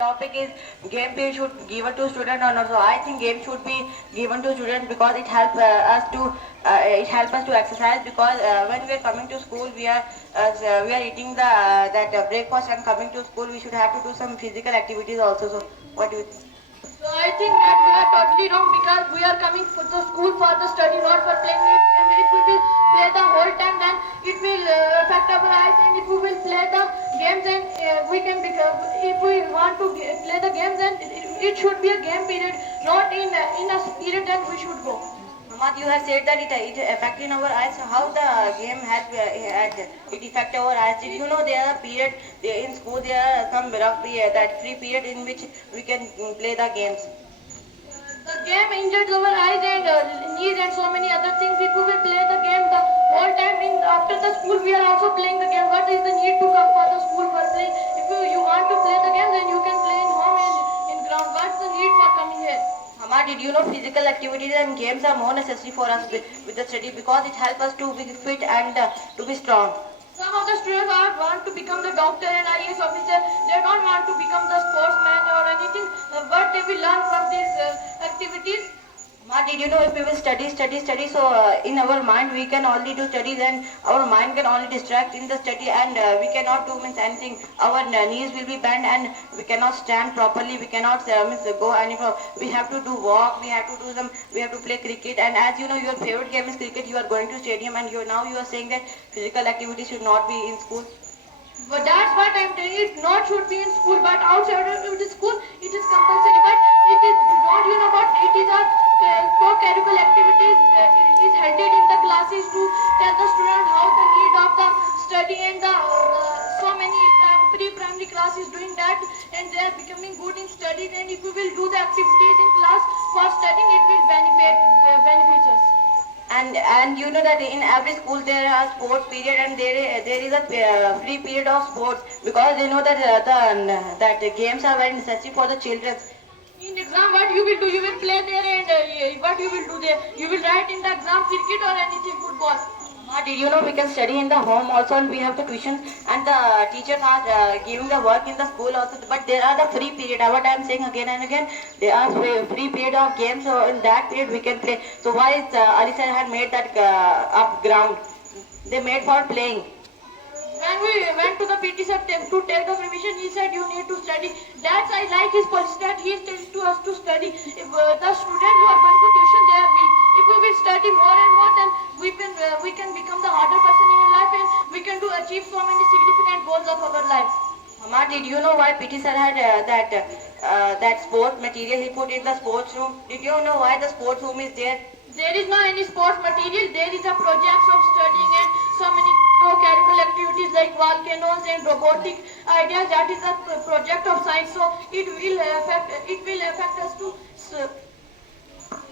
Topic is game period should given to student or not. So I think game should be given to student because it help us to exercise because when we are coming to school we are eating the that breakfast and coming to school we should have to do some physical activities also. So what do you think? So I think that we are totally wrong because we are coming for the school for the study, not for playing it. And if we will play the whole time, then it will affect our eyes. And if we will play the games, then we can become. If we want to play the games, then it should be a game period, not in a period that we should go. Hamad, you have said that it affect in our eyes. How the game help it affect our eyes? Did you know there are period in school there are some that free period in which we can play the games. The game injures our eyes and knees and so many other things. If we will play the game the whole time after the school, we are also playing the game. What is the need to come for the school for playing? If you want to play the game, then you can play in home and in ground. What's the need for coming here? Hamad, did you know physical activities and games are more necessary for us with the study because it helps us to be fit and to be strong. Some of the students want to become the doctor and IAS officer. They don't want to become the sportsman or anything. But they will learn from these activities. Ma, did you know if we will study, so in our mind we can only do studies and our mind can only distract in the study and we cannot do means anything. Our knees will be bent and we cannot stand properly, we cannot go anywhere. We have to do walk, we have to do we have to play cricket and as you know your favorite game is cricket, you are going to stadium and now you are saying that physical activity should not be in school. But that's what I'm telling you, it not should be in school but outside of the school it is compulsory but it is not you know what it is a co-curricular activities is held in the classes to tell the student how the need of the study and the so many pre-primary classes doing that and they are becoming good in studies and if we will do the activities in class for studying it will benefit us. And you know that in every school there are sports period and there is a free period of sports because you know that that the games are very necessary for the children. In exam, what you will do? You will play there and what you will do there? You will write in the exam cricket or anything football. Did you know we can study in the home also and we have the tuitions and the teachers are giving the work in the school also but there are the free period. What I am saying again and again, there are free period of games so in that period we can play. So why is Ali sir had made that up ground? They made for playing. When we went to the PT sir to take the permission, he said you need to study. That's I like his policy that he is telling to us to study. If the students who are going to tuition, they are weak. If we will study more and more, then we can become the harder person in life and we can achieve so many significant goals of our life. Mama, did you know why PT sir had that sport material he put in the sports room? Did you know why the sports room is there? There is no any sports material. There is a projects of studying and so many co-curricular activities like volcanoes and robotic ideas. That is a project of science. So it will affect us to